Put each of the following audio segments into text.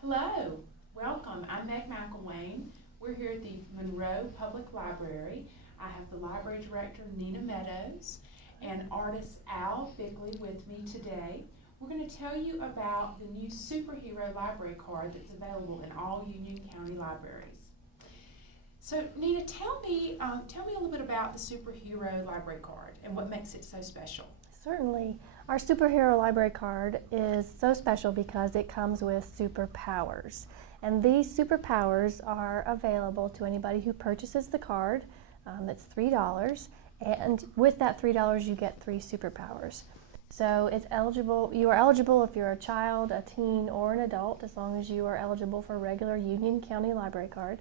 Hello, welcome. I'm Meg McElwain. We're here at the Monroe Public Library. I have the library director, Nina Meadows, and artist Al Bickley with me today. We're going to tell you about the new superhero library card that's available in all Union County libraries. So, Nina, tell me a little bit about the superhero library card and what makes it so special. Certainly. Our superhero library card is so special because it comes with superpowers. And these superpowers are available to anybody who purchases the card. It's $3. And with that $3, you get 3 superpowers. So you are eligible if you're a child, a teen, or an adult, as long as you are eligible for a regular Union County library card.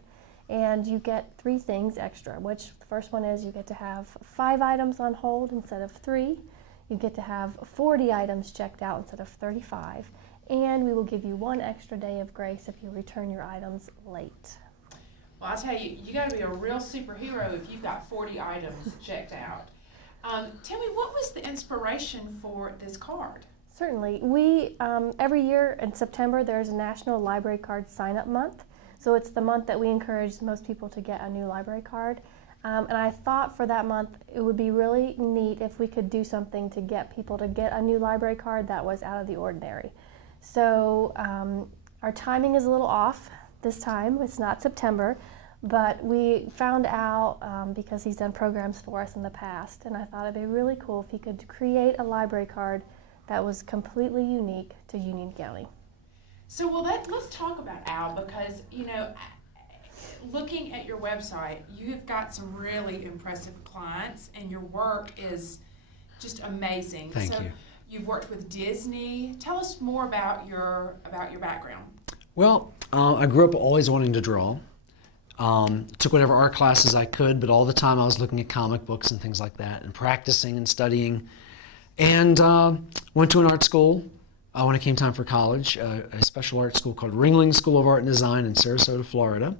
And you get 3 things extra, which the first one is you get to have 5 items on hold instead of 3. You get to have 40 items checked out instead of 35, and we will give you 1 extra day of grace if you return your items late. Well, I'll tell you, you got to be a real superhero if you've got 40 items checked out. Tell me, what was the inspiration for this card? Certainly. We, every year in September, there's a National Library Card Sign-Up Month. So it's the month that we encourage most people to get a new library card. And I thought for that month it would be really neat if we could do something to get people to get a new library card that was out of the ordinary. So our timing is a little off this time. It's not September, but we found out because he's done programs for us in the past, and I thought it'd be really cool if he could create a library card that was completely unique to Union County. So, well, let's talk about Al, because, looking at your website, you have got some really impressive clients, and your work is just amazing. Thank you. You've worked with Disney. Tell us more about your background. Well, I grew up always wanting to draw. Took whatever art classes I could, but all the time I was looking at comic books and things like that, and practicing and studying. And went to an art school when it came time for college, a special art school called Ringling School of Art and Design in Sarasota, Florida.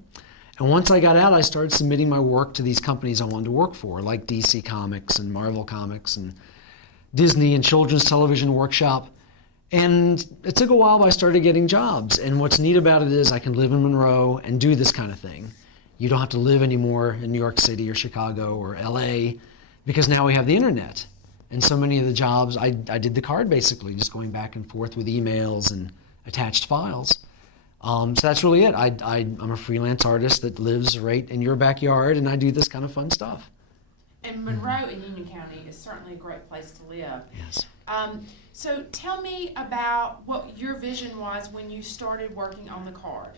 And once I got out, I started submitting my work to these companies I wanted to work for, like DC Comics and Marvel Comics and Disney and Children's Television Workshop. And it took a while, but I started getting jobs. And what's neat about it is I can live in Monroe and do this kind of thing. You don't have to live anymore in New York City or Chicago or LA, because now we have the internet. And so many of the jobs, I did the card basically, just going back and forth with emails and attached files. So that's really it. I'm a freelance artist that lives right in your backyard, and I do this kind of fun stuff. And Monroe in Union County is certainly a great place to live. Yes. So tell me about what your vision was when you started working on the card.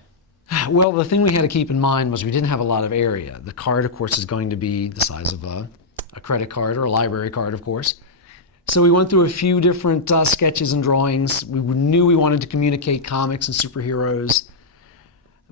Well, the thing we had to keep in mind was we didn't have a lot of area. The card, of course, is going to be the size of a credit card or a library card, of course. So we went through a few different sketches and drawings. We knew we wanted to communicate comics and superheroes,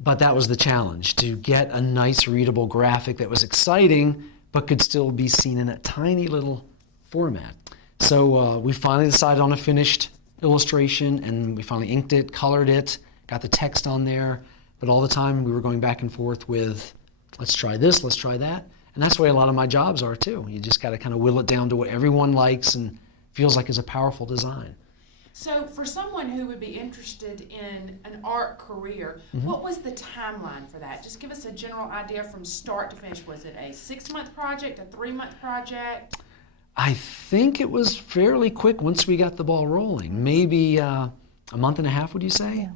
but that was the challenge, to get a nice readable graphic that was exciting but could still be seen in a tiny little format. So we finally decided on a finished illustration, and we finally inked it, colored it, got the text on there, but all the time we were going back and forth with, let's try this, let's try that. And that's the way a lot of my jobs are too. You just got to kind of whittle it down to what everyone likes and feels like is a powerful design. So for someone who would be interested in an art career, what was the timeline for that? Just give us a general idea from start to finish. Was it a 6-month project, a 3-month project? I think it was fairly quick once we got the ball rolling. Maybe a month and a half, would you say? Yeah.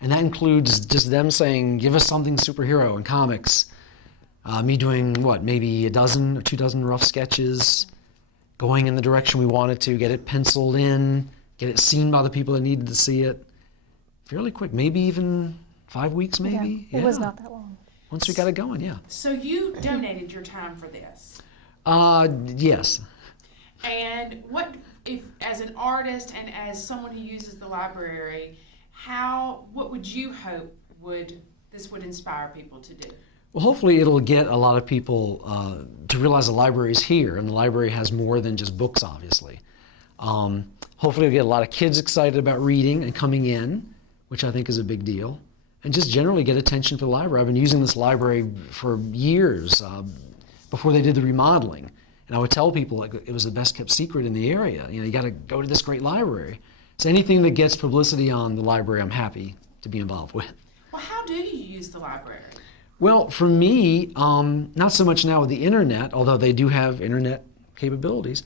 And that includes just them saying, give us something superhero in comics. Me doing, maybe a dozen or 2 dozen rough sketches, going in the direction we wanted to, get it penciled in, get it seen by the people that needed to see it. Fairly quick, maybe even 5 weeks, maybe? Yeah, it was not that long. Once we got it going, yeah. So you donated your time for this. Yes. And what, if as an artist and as someone who uses the library, what would you hope this would inspire people to do? Well, hopefully it'll get a lot of people to realize the library is here, and the library has more than just books, obviously. Hopefully it'll get a lot of kids excited about reading and coming in, which I think is a big deal, and just generally get attention for the library. I've been using this library for years, before they did the remodeling, and I would tell people like it was the best kept secret in the area. You got to go to this great library. So anything that gets publicity on the library, I'm happy to be involved with. Well, how do you use the library? Well, for me, not so much now with the internet, although they do have internet capabilities.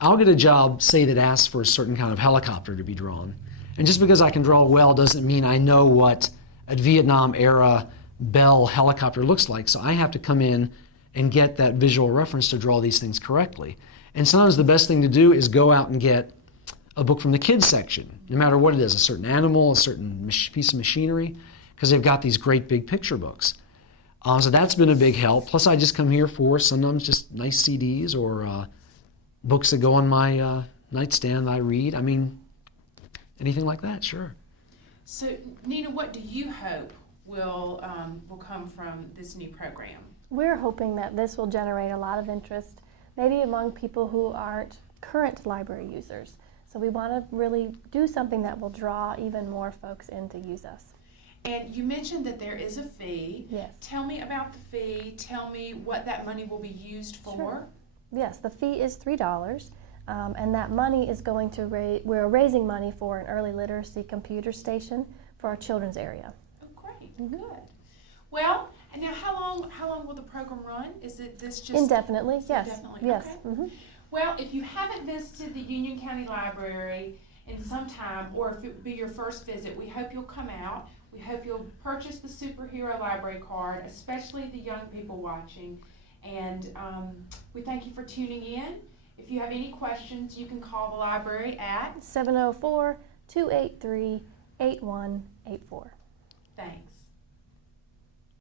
I'll get a job, say, that asks for a certain kind of helicopter to be drawn. And just because I can draw well doesn't mean I know what a Vietnam-era Bell helicopter looks like. So I have to come in and get that visual reference to draw these things correctly. And sometimes the best thing to do is go out and get a book from the kids section, no matter what it is, a certain animal, a certain piece of machinery, because they've got these great big picture books. So that's been a big help. Plus I just come here for sometimes just nice CDs or books that go on my nightstand that I read. I mean, anything like that, sure. So, Nina, what do you hope will come from this new program? We're hoping that this will generate a lot of interest, maybe among people who aren't current library users. So we want to really do something that will draw even more folks in to use us. And you mentioned that there is a fee. Yes. Tell me about the fee. Tell me what that money will be used for. Sure. Yes, the fee is $3, and that money is going to we're raising money for an early literacy computer station for our children's area. Oh, great. Good. Well, and now how long will the program run? Is it this just Indefinitely? Yes. Indefinitely. Yes. Okay. Mm-hmm. Well, if you haven't visited the Union County Library in some time, or if it would be your first visit, we hope you'll come out. We hope you'll purchase the Superhero Library card, especially the young people watching. And we thank you for tuning in. If you have any questions, you can call the library at 704-283-8184. Thanks.